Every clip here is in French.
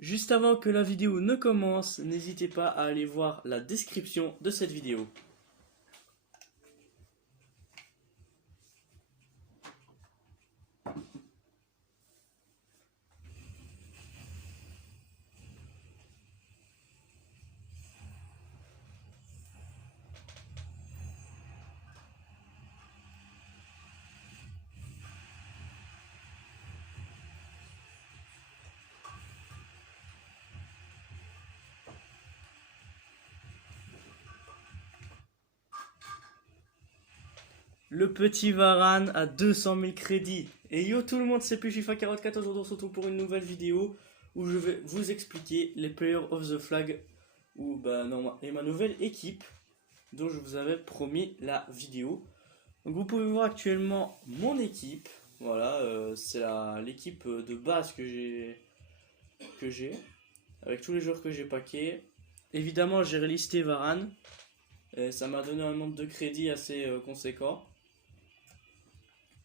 Juste avant que la vidéo ne commence, n'hésitez pas à aller voir la description de cette vidéo. Le petit Varane à 200 000 crédits. Et yo tout le monde, c'est PushFifa44. Aujourd'hui on se retrouve pour une nouvelle vidéo où je vais vous expliquer les Players of the Flag et ma nouvelle équipe dont je vous avais promis la vidéo. Donc vous pouvez voir actuellement mon équipe. Voilà, c'est l'équipe de base que j'ai avec tous les joueurs que j'ai packés. Évidemment, j'ai relisté Varane. Et ça m'a donné un nombre de crédits assez conséquent.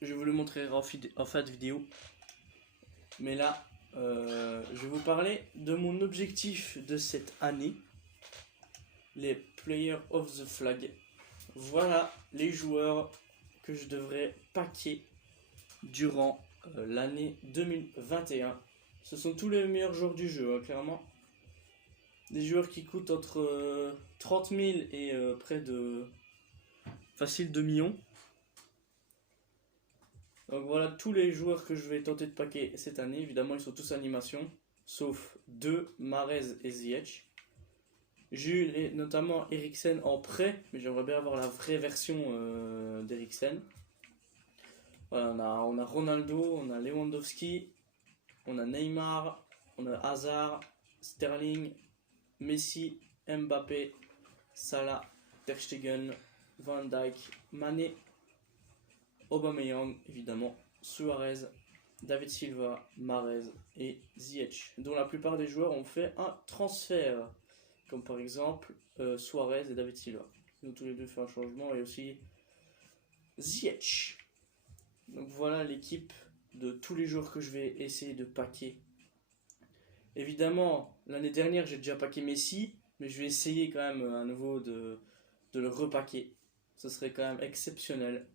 Je vous le montrerai en fin de vidéo. Mais là, je vais vous parler de mon objectif de cette année. Les Players of the Flag. Voilà les joueurs que je devrais packer durant l'année 2021. Ce sont tous les meilleurs joueurs du jeu, hein, clairement. Des joueurs qui coûtent entre 30 000 et près de facile 2 millions. Donc voilà tous les joueurs que je vais tenter de packer cette année. Évidemment, ils sont tous animation, sauf 2, Mahrez et Ziyech. J'ai eu notamment Eriksen en prêt, mais j'aimerais bien avoir la vraie version d'Eriksen. Voilà, on a Ronaldo, on a Lewandowski, on a Neymar, on a Hazard, Sterling, Messi, Mbappé, Salah, Ter Stegen, Van Dijk, Mané, Aubameyang, évidemment, Suarez, David Silva, Mahrez et Ziyech, dont la plupart des joueurs ont fait un transfert, comme par exemple Suarez et David Silva. Ils ont tous les deux fait un changement, et aussi Ziyech. Donc voilà l'équipe de tous les joueurs que je vais essayer de packer. Évidemment, l'année dernière j'ai déjà packé Messi, mais je vais essayer quand même à nouveau de le repacker. Ce serait quand même exceptionnel.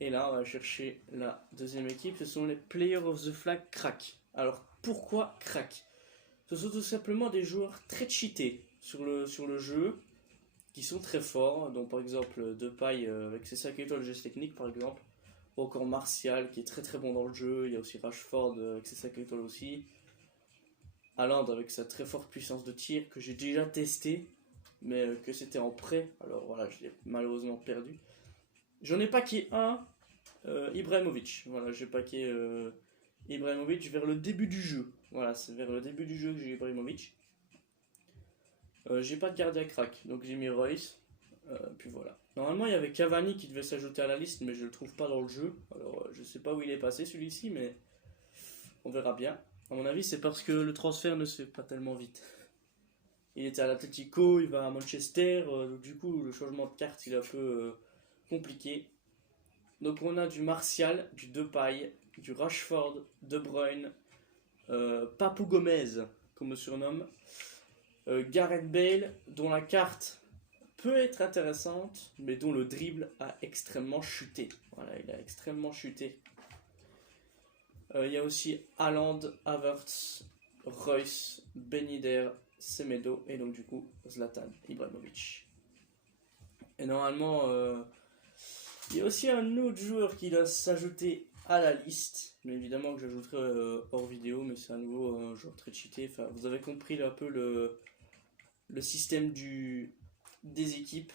Et là, on va chercher la deuxième équipe. Ce sont les Players of the Flag crack. Alors, pourquoi crack? Ce sont tout simplement des joueurs très cheatés sur le jeu, qui sont très forts. Donc, par exemple, Depay avec ses 5 étoiles de geste technique, par exemple. Ou encore Martial, qui est très très bon dans le jeu. Il y a aussi Rashford avec ses 5 étoiles aussi. Haaland avec sa très forte puissance de tir, que j'ai déjà testé, mais que c'était en prêt. Alors voilà, je l'ai malheureusement perdu. J'en ai packé un, Ibrahimovic. Voilà, j'ai packé Ibrahimovic vers le début du jeu. Voilà, c'est vers le début du jeu que j'ai Ibrahimovic. J'ai pas de gardien crack, donc j'ai mis Royce. Puis voilà. Normalement, il y avait Cavani qui devait s'ajouter à la liste, mais je le trouve pas dans le jeu. Alors, je sais pas où il est passé celui-ci, mais on verra bien. À mon avis, c'est parce que le transfert ne se fait pas tellement vite. Il était à l'Atletico, il va à Manchester, du coup, le changement de carte, il est un peu compliqué. Donc on a du Martial, du Depay, du Rashford, De Bruyne, Papou Gomez, comme on me surnomme, Gareth Bale, dont la carte peut être intéressante, mais dont le dribble a extrêmement chuté. Voilà, il a extrêmement chuté. Il y a aussi Haaland, Havertz, Reus, Ben Yedder, Semedo et donc du coup Zlatan Ibrahimovic. Et normalement, il y a aussi un autre joueur qui doit s'ajouter à la liste, mais évidemment que j'ajouterai hors vidéo, mais c'est à nouveau un joueur très cheaté. Enfin, vous avez compris un peu le système des équipes.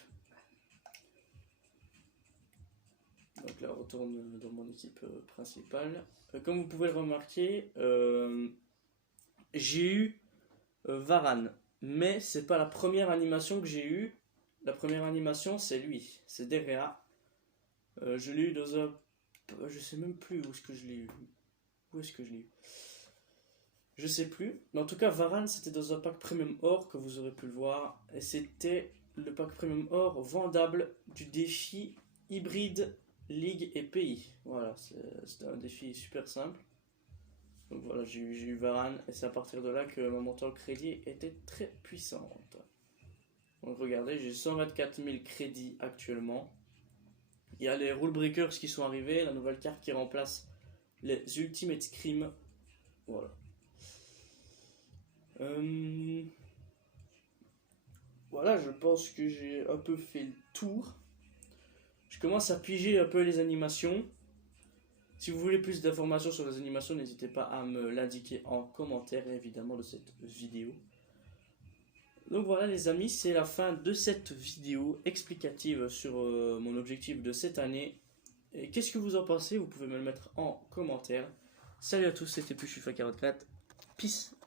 Donc là, on retourne dans mon équipe principale. Comme vous pouvez le remarquer, j'ai eu Varane, mais c'est pas la première animation que j'ai eue. La première animation, c'est lui, c'est Derrea. Je l'ai eu dans un... Je sais même plus où est-ce que je l'ai eu. Où est-ce que je l'ai eu? Je sais plus. Mais en tout cas, Varane, c'était dans un pack Premium Or, que vous aurez pu le voir. Et c'était le pack Premium Or vendable du défi hybride Ligue et pays. Voilà, c'était un défi super simple. Donc voilà, j'ai eu Varane et c'est à partir de là que ma montée en crédit était très puissante. Donc regardez, j'ai 124 000 crédits actuellement. Il y a les Rule Breakers qui sont arrivés, la nouvelle carte qui remplace les Ultimate Scream. Voilà. Voilà, je pense que j'ai un peu fait le tour. Je commence à piger un peu les animations. Si vous voulez plus d'informations sur les animations, n'hésitez pas à me l'indiquer en commentaire, évidemment, de cette vidéo. Donc voilà les amis, c'est la fin de cette vidéo explicative sur mon objectif de cette année. Et qu'est-ce que vous en pensez? Vous pouvez me le mettre en commentaire. Salut à tous, c'était Puchufa44. Peace.